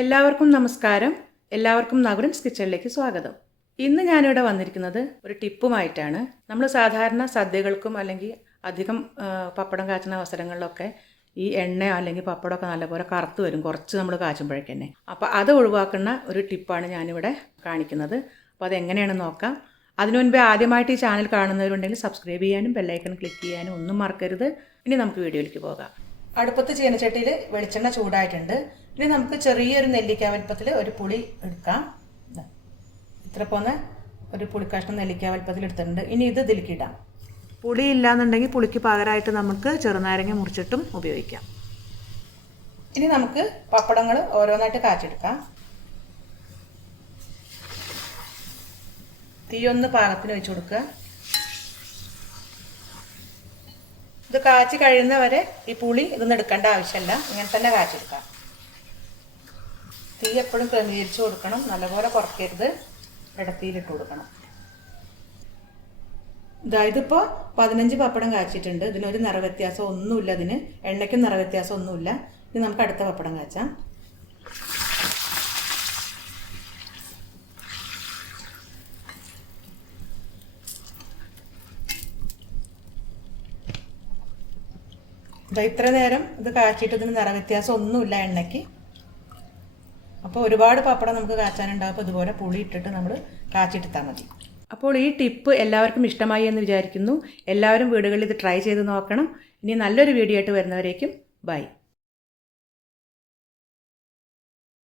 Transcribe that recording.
എല്ലാവർക്കും നമസ്കാരം. എല്ലാവർക്കും നകുലൻസ് കിച്ചണിലേക്ക് സ്വാഗതം. ഇന്ന് ഞാനിവിടെ വന്നിരിക്കുന്നത് ഒരു ടിപ്പുമായിട്ടാണ്. നമ്മൾ സാധാരണ സദ്യകൾക്കും അല്ലെങ്കിൽ അധികം പപ്പടം കാച്ചുന്ന അവസരങ്ങളിലൊക്കെ ഈ എണ്ണ അല്ലെങ്കിൽ പപ്പടമൊക്കെ നല്ലപോലെ കറുത്ത് വരും കുറച്ച് നമ്മൾ കാച്ചുമ്പോഴേക്ക് തന്നെ. അപ്പോൾ അത് ഒഴിവാക്കുന്ന ഒരു ടിപ്പാണ് ഞാനിവിടെ കാണിക്കുന്നത്. അപ്പോൾ അതെങ്ങനെയാണെന്ന് നോക്കാം. അതിനു മുൻപേ ആദ്യമായിട്ട് ഈ ചാനൽ കാണുന്നവരുണ്ടെങ്കിൽ സബ്സ്ക്രൈബ് ചെയ്യാനും ബെല്ലൈക്കൺ ക്ലിക്ക് ചെയ്യാനും ഒന്നും മറക്കരുത്. ഇനി നമുക്ക് വീഡിയോയിലേക്ക് പോകാം. അടുപ്പത്ത് ചീനച്ചട്ടിയിൽ വെളിച്ചെണ്ണ ചൂടായിട്ടുണ്ട്. ഇനി നമുക്ക് ചെറിയൊരു നെല്ലിക്ക വലുപ്പത്തിൽ ഒരു പുളി എടുക്കാം. ഇത്ര പോന്ന ഒരു പുളിക്കഷ്ണം നെല്ലിക്ക വലുപ്പത്തിൽ എടുത്തിട്ടുണ്ട്. ഇനി ഇത് ഇതിലേക്കിടാം. പുളി ഇല്ലാന്നുണ്ടെങ്കിൽ പുളിക്ക് പകരമായിട്ട് നമുക്ക് ചെറുനാരങ്ങ മുറിച്ചിട്ടും ഉപയോഗിക്കാം. ഇനി നമുക്ക് പപ്പടങ്ങൾ ഓരോന്നായിട്ട് കാച്ചെടുക്കാം. തീയൊന്ന് പാകത്തിന് വെച്ച് കൊടുക്കുക. ഇത് കാച്ചി കഴിയുന്നവരെ ഈ പുളി ഇതൊന്നും എടുക്കേണ്ട ആവശ്യമില്ല, ഇങ്ങനെ തന്നെ കാച്ചെടുക്കാം. തീ എപ്പോഴും ക്രമീകരിച്ച് കൊടുക്കണം, നല്ലപോലെ കുറയ്ക്കരുത്, ഇടത്തിയിലിട്ട് കൊടുക്കണം. ഇതിപ്പോൾ 15 പപ്പടം കാച്ചിട്ടുണ്ട്. ഇതിനൊരു നിറവ്യത്യാസം ഒന്നുമില്ല, ഇതിന് എണ്ണയ്ക്കും നിറവ്യത്യാസം ഒന്നുമില്ല. ഇനി നമുക്ക് അടുത്ത പപ്പടം കാച്ചാം. ഇത്ര നേരം ഇത് കാച്ചിട്ട് ഇതിന് നിറവ്യത്യാസം ഒന്നുമില്ല എണ്ണയ്ക്ക്. അപ്പോൾ ഒരുപാട് പപ്പടം നമുക്ക് കാച്ചാനുണ്ടാകും. അപ്പോൾ ഇതുപോലെ പുളി ഇട്ടിട്ട് നമ്മൾ കാച്ചിട്ടിട്ടാൽ മതി. അപ്പോൾ ഈ ടിപ്പ് എല്ലാവർക്കും ഇഷ്ടമായി എന്ന് വിചാരിക്കുന്നു. എല്ലാവരും വീടുകളിൽ ഇത് ട്രൈ ചെയ്ത് നോക്കണം. ഇനി നല്ലൊരു വീഡിയോ ആയിട്ട് വരുന്നവരേക്കും ബൈ.